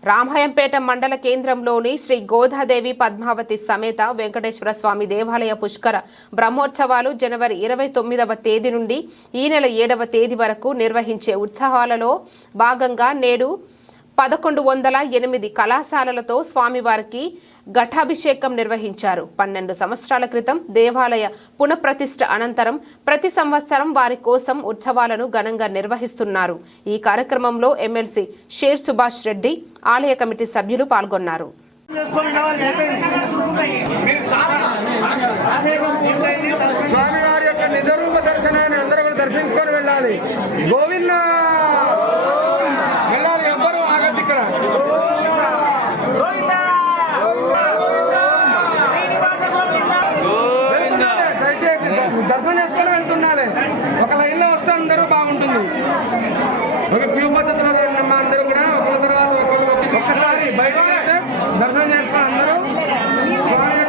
రామాయంపేట మండల కేంద్రంలోని శ్రీ గోదాదేవి పద్మావతి సమేత వెంకటేశ్వర స్వామి దేవాలయ పుష్కర బ్రహ్మోత్సవాలు జనవరి 29వ తేదీ నుండి ఈ నెల 7వ తేదీ వరకు నిర్వహించే ఉత్సవాలలో భాగంగా నేడు 1108 కళాశాలలతో స్వామివారికి ఘటాభిషేకం నిర్వహించారు. 12 సంవత్సరాల క్రితం దేవాలయ పునఃప్రతిష్ఠ అనంతరం ప్రతి సంవత్సరం వారి కోసం ఉత్సవాలను ఘనంగా నిర్వహిస్తున్నారు. ఈ కార్యక్రమంలో ఎమ్మెల్సీ షేర్ సుభాష్ రెడ్డి, ఆలయ కమిటీ సభ్యులు పాల్గొన్నారు. దర్శనం చేసుకొని వెళ్తున్నారే. ఒక లైన్లో వస్తే అందరూ బాగుంటుంది. ఒక క్యూ పద్ధతిలో మా అందరూ కూడా ఒకరి తర్వాత ఒక్కసారి బయటకు వెళ్తే దర్శనం చేసుకొని అందరూ స్వామి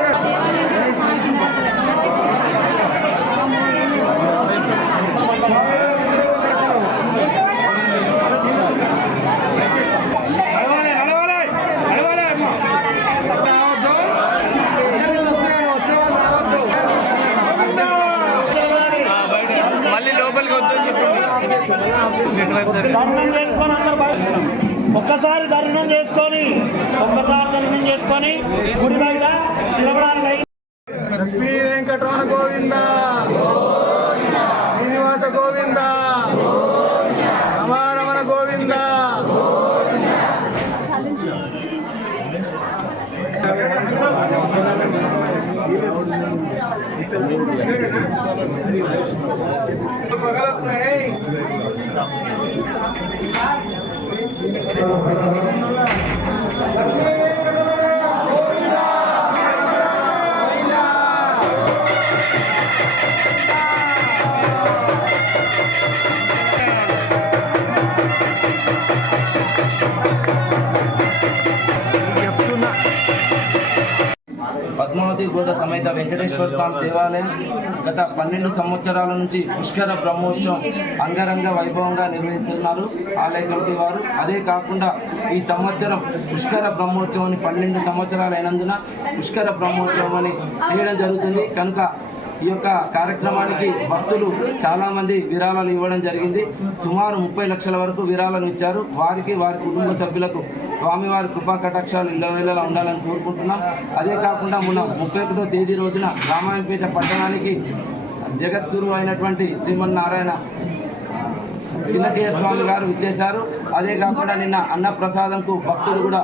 దర్శనం చేసుకొని అందరు ఒక్కసారి దర్శనం చేసుకొని గుడి బయట నిలబడాలి. లక్ష్మీ వెంకటరమణ గోవింద, శ్రీనివాస గోవింద, రమారమణ గోవింద. పద్మావతి గోడ సమేత వెంకటేశ్వర స్వామి దేవాలయం గత 12 సంవత్సరాల నుంచి పుష్కర బ్రహ్మోత్సవం అంగరంగ వైభవంగా నిర్వహిస్తున్నారు ఆలయ కమిటీ వారు. అదే కాకుండా ఈ సంవత్సరం పుష్కర బ్రహ్మోత్సవాన్ని 12 సంవత్సరాలు అయినందున పుష్కర బ్రహ్మోత్సవం అని చేయడం జరుగుతుంది. కనుక ఈ యొక్క కార్యక్రమానికి భక్తులు చాలామంది విరాళాలు ఇవ్వడం జరిగింది. సుమారు 30 లక్షల వరకు విరాళాలు ఇచ్చారు. వారికి వారి కుటుంబ సభ్యులకు స్వామివారి కృపా కటాక్షాలు ఇళ్ళవేళలా ఉండాలని కోరుకుంటున్నాం. అదే కాకుండా మొన్న 31వ తేదీ రోజున రామాయంపేట పట్టణానికి జగద్గురు అయినటువంటి శ్రీమన్నారాయణ చిన్నచయ్య స్వామి గారు ఇచ్చేశారు. అదే కాకుండా నిన్న అన్నప్రసాదంకు భక్తులు కూడా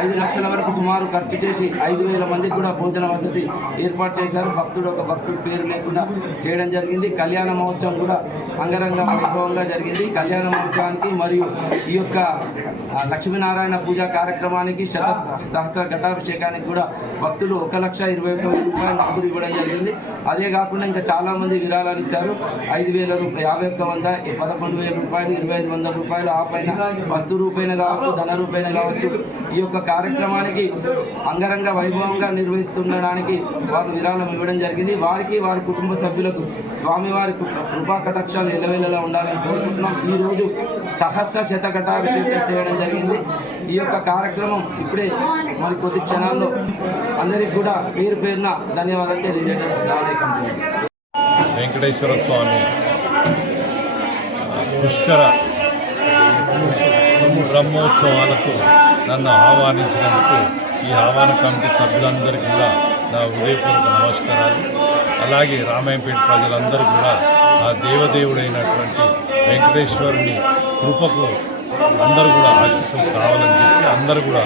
5 లక్షల వరకు సుమారు ఖర్చు చేసి 5,000 మందికి కూడా భోజన వసతి ఏర్పాటు చేశారు. ఒక భక్తుడు పేరు లేకుండా చేయడం జరిగింది. కళ్యాణ మహోత్సవం కూడా అంగరంగ వైభవంగా జరిగింది. కళ్యాణ మహోత్సవానికి మరియు ఈ యొక్క లక్ష్మీనారాయణ పూజా కార్యక్రమానికి సహస్ర ఘటాభిషేకానికి కూడా భక్తులు 1,20,000 రూపాయలు నగదు ఇవ్వడం జరిగింది. అదే కాకుండా ఇంకా చాలా మంది విరాళాలు ఇచ్చారు. 5,000 రూపాయలు, 51,000, 11,000 రూపాయలు, 2,500 రూపాయలు, ఆ పైన వస్తు రూపైన కావచ్చు, ధన రూపైన కావచ్చు. ఈ యొక్క కార్యక్రమానికి అంగరంగ వైభవంగా నిర్వహిస్తుండడానికి వారు విరాళం ఇవ్వడం జరిగింది. వారికి వారి కుటుంబ సభ్యులకు స్వామివారి కృపా కటాక్షాలు ఎల్లవేళలా ఉండాలని కోరుకుంటున్నాం. ఈరోజు సహస్ర శతఘటాభిషేకం చేయడం జరిగింది. ఈ యొక్క కార్యక్రమం ఇప్పుడే మరి కొద్ది క్షణాల్లో అందరికి కూడా పేరు పేరున ధన్యవాదాలు తెలియజేయడం కంపెనీ. వెంకటేశ్వర స్వామి పుష్కర బ్రహ్మోత్సవాలకు నన్ను ఆహ్వానించినందుకు ఈ ఆహ్వాన కమిటీ సభ్యులందరికీ కూడా నా హృదయపూర్వక నమస్కారాలు. అలాగే రామాయంపేట ప్రజలందరూ కూడా ఆ దేవదేవుడైనటువంటి వెంకటేశ్వరుని కృపకు అందరూ కూడా ఆశీస్సులు కావాలని చెప్పి అందరూ కూడా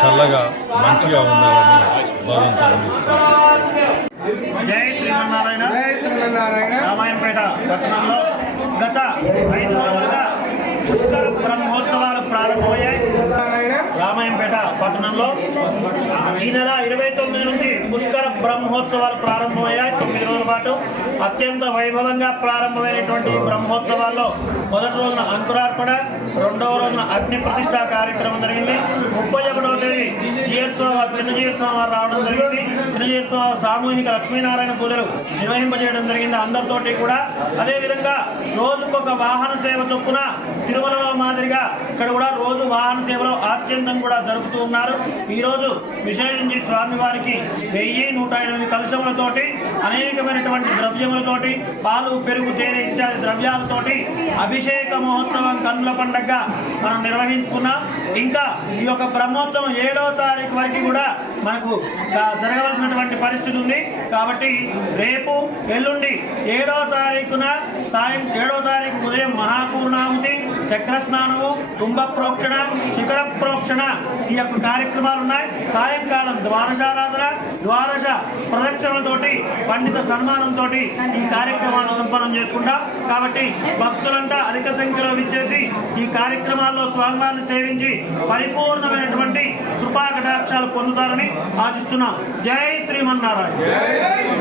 చల్లగా మంచిగా ఉండాలని భగవంతుని జై శ్రీమన్నారాయణ. రామాయంపేట పట్టణంలో గత 5 రోజులుగా పుష్కర బ్రహ్మోత్సవాలు ప్రారంభమయ్యాయి. రామాయంపేట పట్టణంలో ఈ నెల 29 నుంచి పుష్కర బ్రహ్మోత్సవాలు ప్రారంభమయ్యాయి. 9 రోజుల పాటు అత్యంత వైభవంగా ప్రారంభమైనటువంటి బ్రహ్మోత్సవాల్లో మొదటి రోజున అంకురార్పణ, రెండవ రోజున అగ్ని ప్రతిష్ఠ కార్యక్రమం జరిగింది. 31వ తేదీ చిన్న జీవితం వారు రావడం జరిగింది. చిన్న సామూహిక లక్ష్మీనారాయణ పూజలు నిర్వహింపజేయడం జరిగింది అందరితోటి కూడా. అదేవిధంగా రోజుకొక వాహన సేవ చొప్పున తిరుమలలో మాదిరిగా ఇక్కడ కూడా రోజు వాహన సేవలో ఆద్యంతం కూడా జరుపుతూ ఉన్నారు. ఈరోజు విశేషించి స్వామివారికి 1108 కలశములతోటి అనేకమైనటువంటి ద్రవ్యములతోటి పాలు పెరుగు తేనె ఇత్యాది ద్రవ్యాలతోటి అభిషేక మహోత్సవం కన్నుల పండగగా మనం నిర్వహించుకున్నాం. ఇంకా ఈ యొక్క బ్రహ్మోత్సవం 7వ తారీఖు వరకు కూడా మనకు జరగవలసినటువంటి పరిస్థితి ఉంది. కాబట్టి రేపు ఎల్లుండి 7వ తారీఖున సాయం 7వ తారీఖు ఉదయం మహాపూర్ణాహుతి, చక్ర స్నానము, కుంభ ప్రోక్షణ, శిఖర ప్రోక్షణ ఈ యొక్క కార్యక్రమాలు ఉన్నాయి. సాయంకాలం ద్వాదశారాధన, ద్వాదశ ప్రదక్షిణలతోటి పండిత సన్మానంతో ఈ కార్యక్రమాలను సంపన్నం చేసుకుంటాం. కాబట్టి భక్తులంతా అధిక సంఖ్యలో విచ్చేసి ఈ కార్యక్రమాల్లో స్వామివారిని సేవించి పరిపూర్ణమైనటువంటి కృపా కటాక్షాలు పొందుతారని ఆశిస్తున్నాం. జై శ్రీమన్నారాయణ.